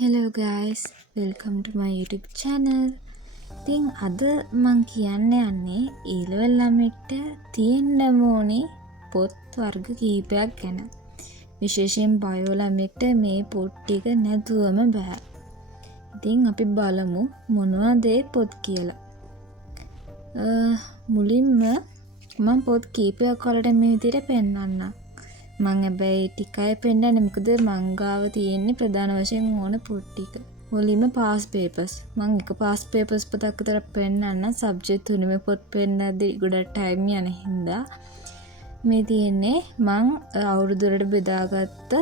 Hello guys, welcome to my YouTube channel. ඉතින් අද මං කියන්න යන්නේ ඊළවෙල් ළමයින්ට තියෙන්න ඕනේ පොත් වර්ග කීපයක් ගැන. විශේෂයෙන් බයෝ ළමයින්ට මේ පොත් ටික නැතුවම බෑ. ඉතින් අපි බලමු මොනවද ඒ පොත් කියලා. මුලින්ම මම පොත් කීපයක් වලට මේ විදිහට පෙන්නන්නම්. මං හැබැයි ටිකයි පෙන්නන්නේ මොකද මං ගාව තියෙන්නේ ප්‍රධාන වශයෙන් ඕන පොත් ටික. මුලින්ම පාස් පේපර්ස්. මං එක පාස් පේපර්ස් පොතක් විතර පෙන්නන්න සබ්ජෙක්ට් තුනෙම පොත් පෙන්නද්දි ගොඩක් ටයිම් යන හින්දා මේ තියෙන්නේ මං අවුරුදු වලට බෙදාගත්ත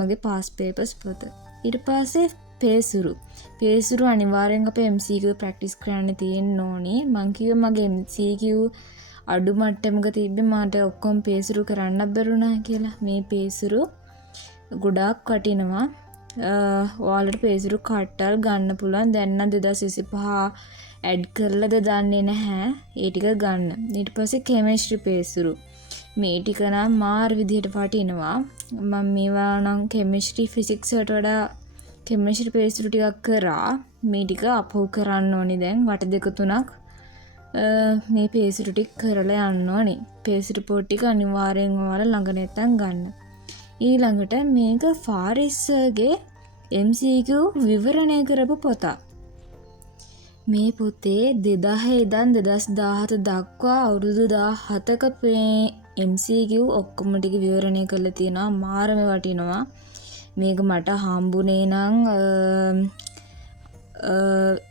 මගේ පාස් පේපර්ස් පොත. ඊට පස්සේ පේසුරු අනිවාර්යෙන් අපේ MCQ ප්‍රැක්ටිස් කරන්න තියෙන්න ඕනේ. මං කිව්වා මගේ MCQ අඩු මට්ටමක තිබ්බේ මට ඔක්කොම පේසුරු කරන්න බැරුණා කියලා. මේ පේසුරු ගොඩාක් වටිනවා. ඔයාලට පේසුරු කට්ටල් ගන්න පුළුවන්. දැන් නම් 2025 ඇඩ් කරලාද දන්නේ නැහැ. ඒ ටික ගන්න. ඊට පස්සේ කෙමිස්ට්‍රි පේසුරු. මේ ටික නම් මාර විදිහට වටිනවා. මම මේවා නම් කෙමිස්ට්‍රි ෆිසික්ස් වලට වඩා කෙමිස්ට්‍රි පේසුරු ටිකක් කරා. මේ ටික අපහු කරන්න ඕනේ දැන් වට දෙක තුනක්. මේ පේසුරු ටික කරලා යන්න ඕනේ. පේසුරු පොත් ටික අනිවාර්යෙන් ඔයාලා ළඟ නැත්තම් ගන්න. ඊළඟට මේක ෆාරිස්ගේ MCQ විවරණය කරපු පොතක්. මේ පොතේ 2000 ඉඳන් 2017 දක්වා අවුරුදු 17ක MCQ ඔක්කොම ටික විවරණය කරලා තියෙනවා. මාරම වටිනවා. මේක මට හම්බුනේ නම්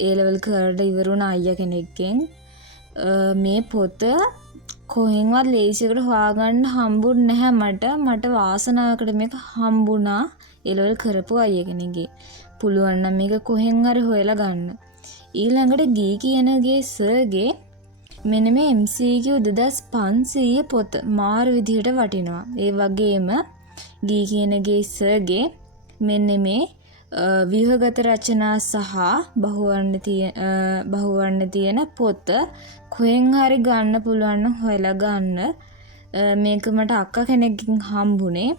A level කරලා ඉවරුණ අයියා කෙනෙක්ගෙන්. මේ පොත කොහෙන්වත් ලේසියකට හොයාගන්න හම්බුන්නේ නැහැ මට වාසනාවකට මේක හම්බුණා A level කරපු අයියා කෙනෙක්ගේ. පුළුවන් නම් මේක කොහෙන් හරි හොයලා ගන්න. ඊළඟට ගී කියනගේ සර්ගේ මෙන්න මේ MCQ 2500 පොත මාර විදිහට වටිනවා. ඒ වගේම ගී කියනගේ සර්ගේ මෙන්න මේ ව්‍යුහගත රචනා සහ බහුවර්ණ තියෙන පොත කොහෙන් හරි ගන්න පුළුවන් නම් හොයලා ගන්න. මේක මට අක්කා කෙනෙක්ගෙන් හම්බුනේ.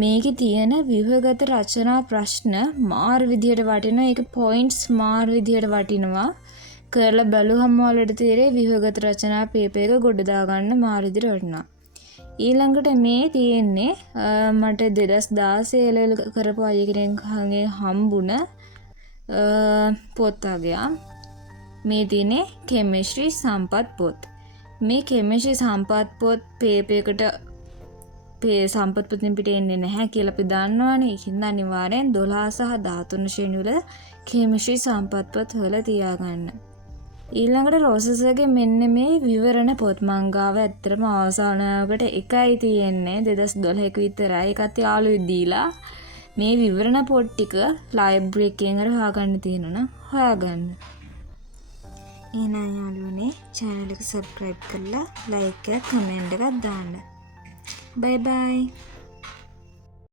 මේකේ තියෙන ව්‍යුහගත රචනා ප්‍රශ්න මාර විදියට වටිනවා. ඒක පොයින්ට්ස් මාර විදියට වටිනවා. කරලා බලුවම වලට තේරෙයි ව්‍යුහගත රචනා පේපර් එක ගොඩ දාගන්න මාර විදියට වටිනවා. ඊළඟට මේ තියෙන්නේ මට 2016 ලෙවල් කරපු අය කෙනෙක්ගෙන් හම්බුණ පොත් වර්ගයක්. මේ තියෙන්නේ කෙමිස්ට්‍රි සම්පත් පොත්. මේ කෙමිස්ට්‍රි සම්පත් පොත් පේපර් එකට සම්පත් පොතින් පිට එන්නේ නැහැ කියලා අපි දන්නවනේ. ඒකින්ද අනිවාර්යෙන් 12 සහ 13 ශ්‍රේණි වල කෙමිස්ට්‍රි සම්පත් පොත් හොයලා තියාගන්න. ඊළඟට රෝසස්ගේ මෙන්න මේ විවරණ පොත් මං ගාව ඇත්තටම අවසානයකට එකයි තියෙන්නේ 2012 විතරයි. ඒකත් යාළුවෙක් දීලා මේ විවරණ පොත් ටික ලයිබ්‍රරි එකෙන් අර හොයාගන්න තියෙනවා නම් හොයාගන්න. එහෙනම් යාළුවනේ channel එක subscribe කරලා like එකක් comment එකක් දාන්න. bye bye.